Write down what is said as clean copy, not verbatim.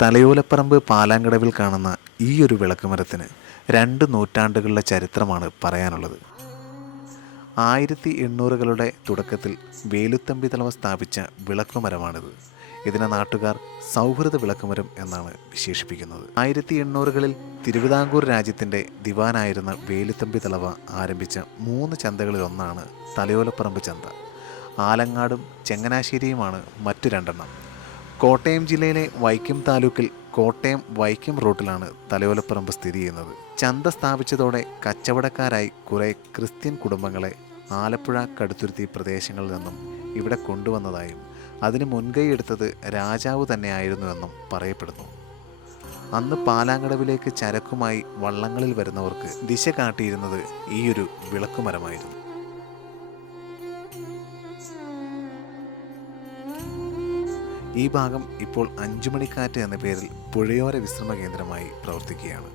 തലയോലപ്പറമ്പ് പാലാങ്കടവിൽ കാണുന്ന ഈ ഒരു വിളക്കുമരത്തിന് 2 നൂറ്റാണ്ടുകളുടെ ചരിത്രമാണ് പറയാനുള്ളത്. 1800കളുടെ തുടക്കത്തിൽ വേലുത്തമ്പി തളവ സ്ഥാപിച്ച വിളക്കുമരമാണിത്. ഇതിനെ നാട്ടുകാർ സൗഹൃദ വിളക്കുമരം എന്നാണ് വിശേഷിപ്പിക്കുന്നത്. 1800കളിൽ തിരുവിതാംകൂർ രാജ്യത്തിൻ്റെ ദിവാനായിരുന്ന വേലുത്തമ്പി തളവ ആരംഭിച്ച 3 ചന്തകളിലൊന്നാണ് തലയോലപ്പറമ്പ് ചന്ത. ആലങ്ങാടും ചങ്ങനാശ്ശേരിയുമാണ് മറ്റു 2 കോട്ടയം ജില്ലയിലെ വൈക്കം താലൂക്കിൽ കോട്ടയം വൈക്കം റൂട്ടിലാണ് തലയോലപ്പറമ്പ് സ്ഥിതി ചെയ്യുന്നത്. ചന്ത സ്ഥാപിച്ചതോടെ കച്ചവടക്കാരായി കുറേ ക്രിസ്ത്യൻ കുടുംബങ്ങളെ ആലപ്പുഴ കടുത്തുരുത്തി പ്രദേശങ്ങളിൽ നിന്നും ഇവിടെ കൊണ്ടുവന്നതായും അതിന് മുൻകൈയെടുത്തത് രാജാവ് തന്നെയായിരുന്നുവെന്നും പറയപ്പെടുന്നു. അന്ന് പാലാങ്കടവിലേക്ക് ചരക്കുമായി വള്ളങ്ങളിൽ വരുന്നവർക്ക് ദിശ കാട്ടിയിരുന്നത് ഈയൊരു വിളക്കുമരമായിരുന്നു. ഈ ഭാഗം ഇപ്പോൾ 5 മണിക്കാറ്റ് എന്ന പേരിൽ പുഴയോര വിശ്രമ കേന്ദ്രമായി പ്രവർത്തിക്കുകയാണ്.